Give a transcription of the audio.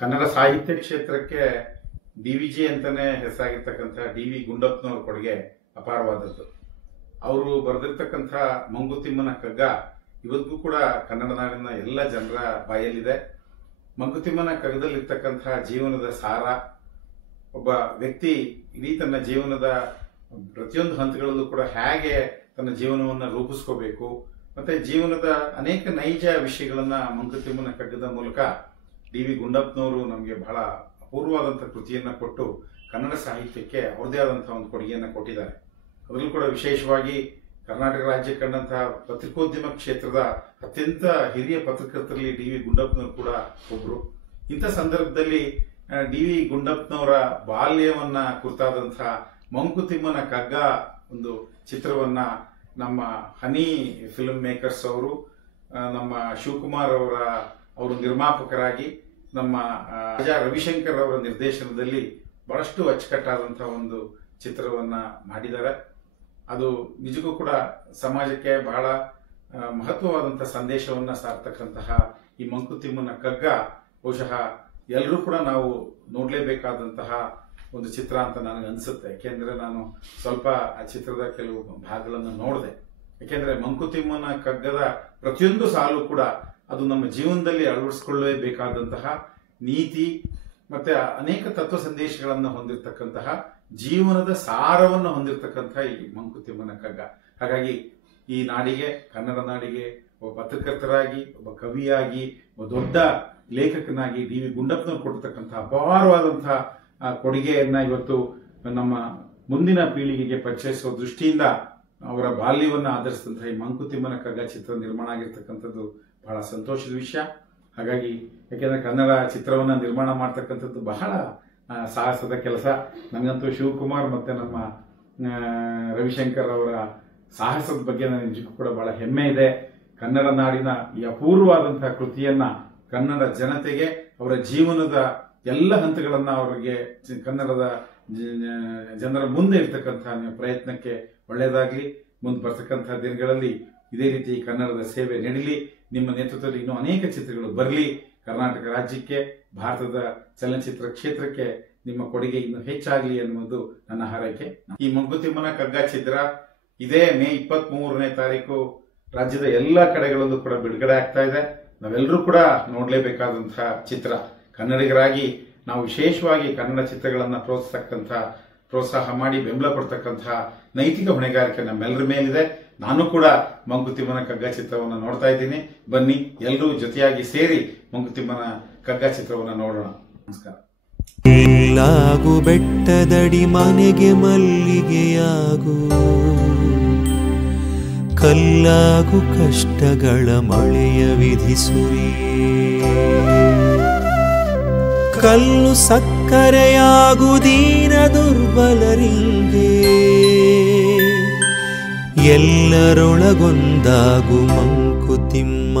ಕನ್ನಡ ಸಾಹಿತ್ಯ ಕ್ಷೇತ್ರಕ್ಕೆ ಡಿ.ವಿ.ಜಿ ಅಂತಾನೆ ಹೆಸರಾಗಿರ್ತಕ್ಕಂಥ ಡಿ.ವಿ. ಗುಂಡಪ್ಪನವ್ರ ಕೊಡುಗೆ ಅಪಾರವಾದದ್ದು. ಅವರು ಬರೆದಿರ್ತಕ್ಕಂಥ ಮಂಕುತಿಮ್ಮನ ಕಗ್ಗ ಇವತ್ತಿಗೂ ಕೂಡ ಕನ್ನಡ ನಾಡಿನ ಎಲ್ಲ ಜನರ ಬಾಯಲ್ಲಿದೆ. ಮಂಕುತಿಮ್ಮನ ಕಗ್ಗದಲ್ಲಿರ್ತಕ್ಕಂಥ ಜೀವನದ ಸಾರ, ಒಬ್ಬ ವ್ಯಕ್ತಿ ಇಡೀ ತನ್ನ ಜೀವನದ ಪ್ರತಿಯೊಂದು ಹಂತಗಳಲ್ಲೂ ಕೂಡ ಹೇಗೆ ತನ್ನ ಜೀವನವನ್ನು ರೂಪಿಸ್ಕೋಬೇಕು, ಮತ್ತೆ ಜೀವನದ ಅನೇಕ ನೈಜ ವಿಷಯಗಳನ್ನ ಮಂಕುತಿಮ್ಮನ ಕಗ್ಗದ ಮೂಲಕ ಡಿ.ವಿ. ಗುಂಡಪ್ಪನವರು ನಮಗೆ ಬಹಳ ಅಪೂರ್ವವಾದಂಥ ಕೃತಿಯನ್ನ ಕೊಟ್ಟು ಕನ್ನಡ ಸಾಹಿತ್ಯಕ್ಕೆ ಅವ್ರದೇ ಆದಂತಹ ಒಂದು ಕೊಡುಗೆಯನ್ನು ಕೊಟ್ಟಿದ್ದಾರೆ. ಅದರಲ್ಲೂ ಕೂಡ ವಿಶೇಷವಾಗಿ ಕರ್ನಾಟಕ ರಾಜ್ಯ ಕಂಡಂತಹ ಪತ್ರಿಕೋದ್ಯಮ ಕ್ಷೇತ್ರದ ಅತ್ಯಂತ ಹಿರಿಯ ಪತ್ರಕರ್ತರಲ್ಲಿ ಡಿ.ವಿ. ಗುಂಡಪ್ಪನವರು ಕೂಡ ಒಬ್ರು. ಇಂಥ ಸಂದರ್ಭದಲ್ಲಿ ಡಿ.ವಿ. ಗುಂಡಪ್ಪನವರ ಬಾಲ್ಯವನ್ನ ಕುರಿತಾದಂತಹ ಮಂಕುತಿಮ್ಮನ ಕಗ್ಗ ಒಂದು ಚಿತ್ರವನ್ನ ನಮ್ಮ ಹನಿ ಫಿಲ್ಮ್ ಮೇಕರ್ಸ್ ಅವರು, ನಮ್ಮ ಶಿವಕುಮಾರ್ ಅವರು ನಿರ್ಮಾಪಕರಾಗಿ, ನಮ್ಮ ರಾಜಾ ರವಿಶಂಕರ್ ಅವರ ನಿರ್ದೇಶನದಲ್ಲಿ ಬಹಳಷ್ಟು ಅಚ್ಚುಕಟ್ಟಾದಂತಹ ಒಂದು ಚಿತ್ರವನ್ನ ಮಾಡಿದ್ದಾರೆ. ಅದು ನಿಜಕ್ಕೂ ಕೂಡ ಸಮಾಜಕ್ಕೆ ಬಹಳ ಮಹತ್ವವಾದಂತಹ ಸಂದೇಶವನ್ನ ಸಾರ್ತಕ್ಕಂತಹ ಈ ಮಂಕುತಿಮ್ಮನ ಕಗ್ಗ ಬಹುಶಃ ಎಲ್ಲರೂ ಕೂಡ ನಾವು ನೋಡ್ಲೇಬೇಕಾದಂತಹ ಒಂದು ಚಿತ್ರ ಅಂತ ನನಗೆ ಅನ್ಸುತ್ತೆ. ಯಾಕೆಂದ್ರೆ ನಾನು ಸ್ವಲ್ಪ ಆ ಚಿತ್ರದ ಕೆಲವು ಭಾಗಗಳನ್ನು ನೋಡಿದೆ. ಯಾಕೆಂದ್ರೆ ಮಂಕುತಿಮ್ಮನ ಕಗ್ಗದ ಪ್ರತಿಯೊಂದು ಸಾಲು ಕೂಡ ಅದು ನಮ್ಮ ಜೀವನದಲ್ಲಿ ಅಳವಡಿಸಿಕೊಳ್ಳಬೇಕಾದಂತಹ ನೀತಿ ಮತ್ತೆ ಅನೇಕ ತತ್ವ ಸಂದೇಶಗಳನ್ನು ಹೊಂದಿರತಕ್ಕಂತಹ ಜೀವನದ ಸಾರವನ್ನು ಹೊಂದಿರತಕ್ಕಂತಹ ಈ ಮಂಕುತಿಮ್ಮನ ಕಗ್ಗ. ಹಾಗಾಗಿ ಈ ನಾಡಿಗೆ, ಕನ್ನಡ ನಾಡಿಗೆ ಒಬ್ಬ ಪತ್ರಕರ್ತರಾಗಿ, ಒಬ್ಬ ಕವಿಯಾಗಿ, ಒಬ್ಬ ದೊಡ್ಡ ಲೇಖಕನಾಗಿ ಡಿ.ವಿ. ಗುಂಡಪ್ಪನವರು ಕೊಟ್ಟಿರ್ತಕ್ಕಂತಹ ಅಪಾರವಾದಂತಹ ಕೊಡುಗೆಯನ್ನ ಇವತ್ತು ನಮ್ಮ ಮುಂದಿನ ಪೀಳಿಗೆಗೆ ಪರಿಚಯಿಸುವ ದೃಷ್ಟಿಯಿಂದ ಅವರ ಬಾಲ್ಯವನ್ನ ಆಧರಿಸಿದಂತಹ ಈ ಮಂಕುತಿಮ್ಮನ ಕಗ್ಗ ಚಿತ್ರ ನಿರ್ಮಾಣ ಆಗಿರ್ತಕ್ಕಂಥದ್ದು ಬಹಳ ಸಂತೋಷದ ವಿಷಯ. ಹಾಗಾಗಿ ಯಾಕೆಂದ್ರೆ ಕನ್ನಡ ಚಿತ್ರವನ್ನ ನಿರ್ಮಾಣ ಮಾಡ್ತಕ್ಕಂಥದ್ದು ಬಹಳ ಸಾಹಸದ ಕೆಲಸ. ನನಗಂತೂ ಶಿವಕುಮಾರ್ ಮತ್ತೆ ನಮ್ಮ ರವಿಶಂಕರ್ ಅವರ ಸಾಹಸದ ಬಗ್ಗೆ ನನಗೆ ನಿಜಕ್ಕೂ ಕೂಡ ಬಹಳ ಹೆಮ್ಮೆ ಇದೆ. ಕನ್ನಡ ನಾಡಿನ ಈ ಅಪೂರ್ವವಾದಂತಹ ಕೃತಿಯನ್ನ ಕನ್ನಡ ಜನತೆಗೆ ಅವರ ಜೀವನದ ಎಲ್ಲ ಹಂತಗಳನ್ನ ಅವರಿಗೆ ಕನ್ನಡದ ಜನರ ಮುಂದೆ ಇರ್ತಕ್ಕಂಥ ಪ್ರಯತ್ನಕ್ಕೆ ಒಳ್ಳೆಯದಾಗ್ಲಿ. ಮುಂದೆ ಬರ್ತಕ್ಕಂತಹ ದಿನಗಳಲ್ಲಿ ಇದೇ ರೀತಿ ಕನ್ನಡದ ಸೇವೆ ನಡೀಲಿ. ನಿಮ್ಮ ನೇತೃತ್ವದಲ್ಲಿ ಇನ್ನೂ ಅನೇಕ ಚಿತ್ರಗಳು ಬರಲಿ. ಕರ್ನಾಟಕ ರಾಜ್ಯಕ್ಕೆ, ಭಾರತದ ಚಲನಚಿತ್ರ ಕ್ಷೇತ್ರಕ್ಕೆ ನಿಮ್ಮ ಕೊಡುಗೆ ಇನ್ನೂ ಹೆಚ್ಚಾಗಲಿ ಅನ್ನುವುದು ನನ್ನ ಹಾರೈಕೆ. ಈ ಮಂಕುತಿಮ್ಮನ ಕಗ್ಗ ಚಿತ್ರ ಇದೇ ಮೇ 23ನೇ ತಾರೀಕು ರಾಜ್ಯದ ಎಲ್ಲ ಕಡೆಗಳಲ್ಲೂ ಕೂಡ ಬಿಡುಗಡೆ ಆಗ್ತಾ ಇದೆ. ನಾವೆಲ್ಲರೂ ಕೂಡ ನೋಡ್ಲೇಬೇಕಾದಂತಹ ಚಿತ್ರ. ಕನ್ನಡಿಗರಾಗಿ ನಾವು ವಿಶೇಷವಾಗಿ ಕನ್ನಡ ಚಿತ್ರಗಳನ್ನ ಪ್ರೋತ್ಸಾಹ ಮಾಡಿ ಬೆಂಬಲ ಕೊಡ್ತಕ್ಕಂತಹ ನೈತಿಕ ಹೊಣೆಗಾರಿಕೆ ನಮ್ಮೆಲ್ಲರ ಮೇಲಿದೆ. ನಾನು ಕೂಡ ಮಂಕುತಿಮ್ಮನ ಕಗ್ಗ ಚಿತ್ರವನ್ನು ನೋಡ್ತಾ ಇದ್ದೀನಿ. ಬನ್ನಿ, ಎಲ್ಲರೂ ಜೊತೆಯಾಗಿ ಸೇರಿ ಮಂಕುತಿಮ್ಮನ ಕಗ್ಗ ಚಿತ್ರವನ್ನು ನೋಡೋಣ. ನಮಸ್ಕಾರ. ಎಲ್ಲಾಗು ಬೆಟ್ಟದಡಿ ಮನೆಗೆ ಮಲ್ಲಿಗೆಯಾಗು, ಕಲ್ಲಾಗು ಕಷ್ಟಗಳ ಮಳೆಯ ವಿಧಿಸುರಿ, ಕಲ್ಲು ಸಕ್ಕರೆಯಾಗು ದೀನ ದುರ್ಬಲರಿಂಗೆ, ಎಲ್ಲರೊಳಗೊಂದಾಗು ಮಂಕುತಿಮ್ಮ.